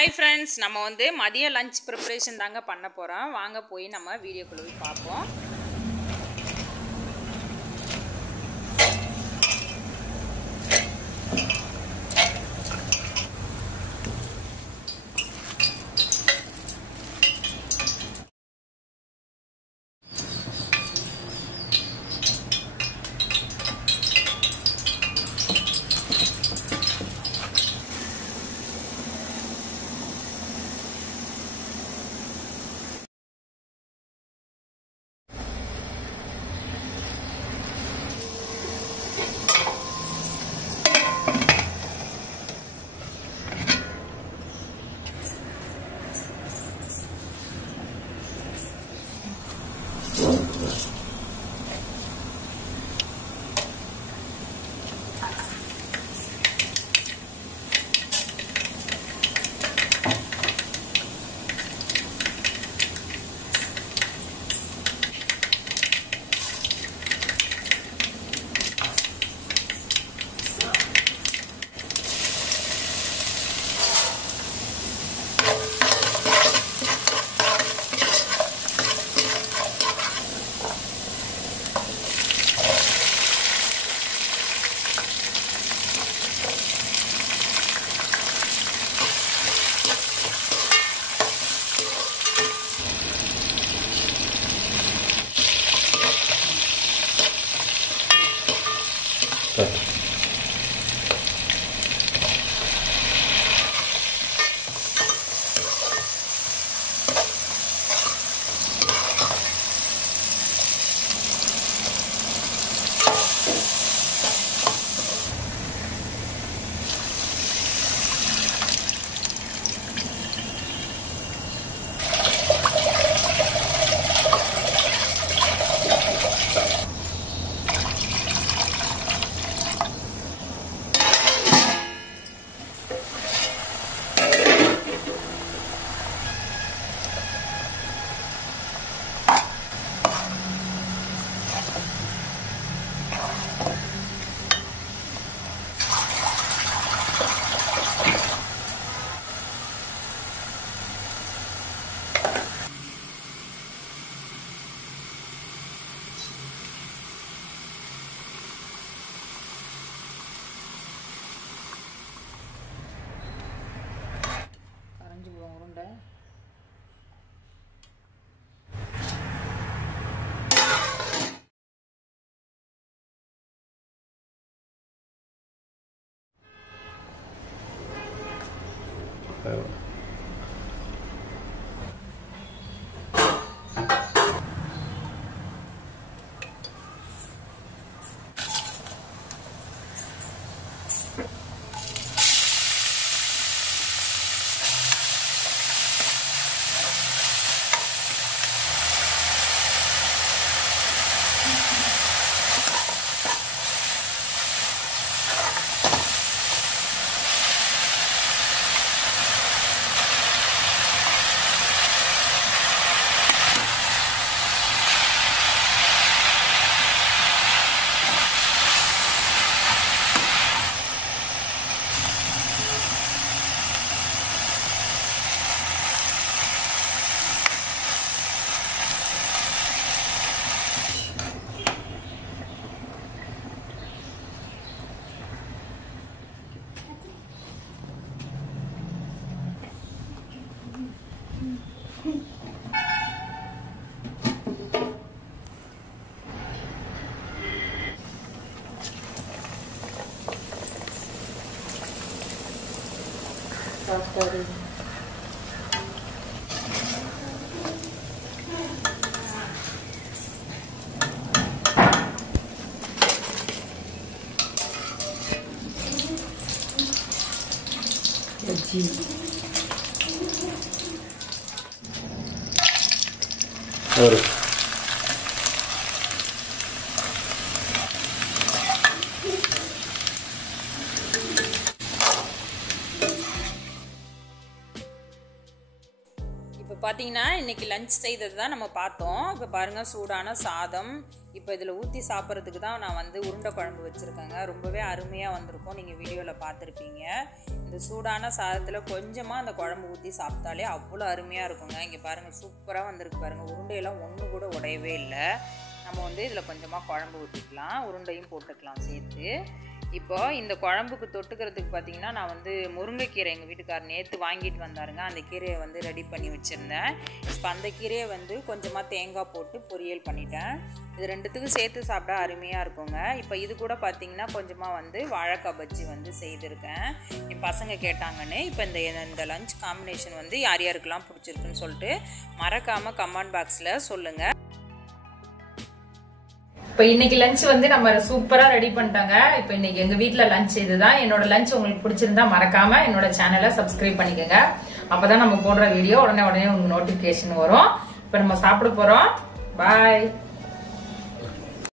Hi friends, நம்ம மதிய lunch preparation தாங்க பண்ண போகிறோம். வாங்க போய் நம்ம வீடியோக்குள்ள போய் பார்ப்போம். இப்போ பார்த்தீங்கன்னா இன்னைக்கு லஞ்ச் செய்தது தான் நம்ம பார்த்தோம். இப்போ பாருங்கள், சூடான சாதம், இப்போ இதில் ஊற்றி சாப்பிட்றதுக்கு தான் நான் வந்து உருண்டை குழம்பு வச்சுருக்கேங்க. ரொம்பவே அருமையாக வந்திருக்கும், நீங்கள் வீடியோவில் பார்த்துருப்பீங்க. இந்த சூடான சாதத்தில் கொஞ்சமாக அந்த குழம்பு ஊற்றி சாப்பிட்டாலே அவ்வளோ அருமையாக இருக்குங்க. இங்கே பாருங்கள், சூப்பராக வந்திருக்கு பாருங்கள். உருண்டையெல்லாம் ஒன்று கூட உடையவே இல்லை. நம்ம வந்து இதில் கொஞ்சமாக குழம்பு ஊற்றிக்கலாம், உருண்டையும் போட்டுக்கலாம் சேர்த்து. இப்போ இந்த குழம்புக்கு தொட்டுக்கிறதுக்கு பார்த்திங்கன்னா நான் வந்து முருங்கைக்கீரை எங்கள் வீட்டுக்காரர் நேற்று வாங்கிட்டு வந்தாருங்க. அந்த கீரையை வந்து ரெடி பண்ணி வச்சுருந்தேன். இப்போ அந்த கீரையை வந்து கொஞ்சமாக தேங்காய் போட்டு பொரியல் பண்ணிட்டேன். இது ரெண்டுத்துக்கும் சேர்த்து சாப்பிட்டா அருமையாக இருக்குங்க. இப்போ இது கூட பார்த்திங்கன்னா கொஞ்சமாக வந்து வாழைக்காய் பஜ்ஜி வந்து செய்திருக்கேன். என் பசங்க கேட்டாங்கன்னு. இப்போ இந்த லஞ்ச் காம்பினேஷன் வந்து யார் யாருக்கெல்லாம் பிடிச்சிருக்குன்னு சொல்லிட்டு மறக்காமல் கமெண்ட் பாக்ஸில் சொல்லுங்கள். இப்போ இன்னைக்கு லஞ்ச் வந்து நம்ம சூப்பரா ரெடி பண்ணிட்டாங்க. இப்போ இன்னைக்கு எங்க வீட்ல லஞ்ச் இதுதான். என்னோட லஞ்ச் உங்களுக்கு பிடிச்சிருந்தா மறக்காம என்னோட சேனலை சப்ஸ்கிரைப் பண்ணிக்கோங்க. அப்பதான் நம்ம போடுற வீடியோ உடனே உங்களுக்கு நோட்டிபிகேஷன் வரும். இப்போ நம்ம சாப்பிட போறோம். பாய்.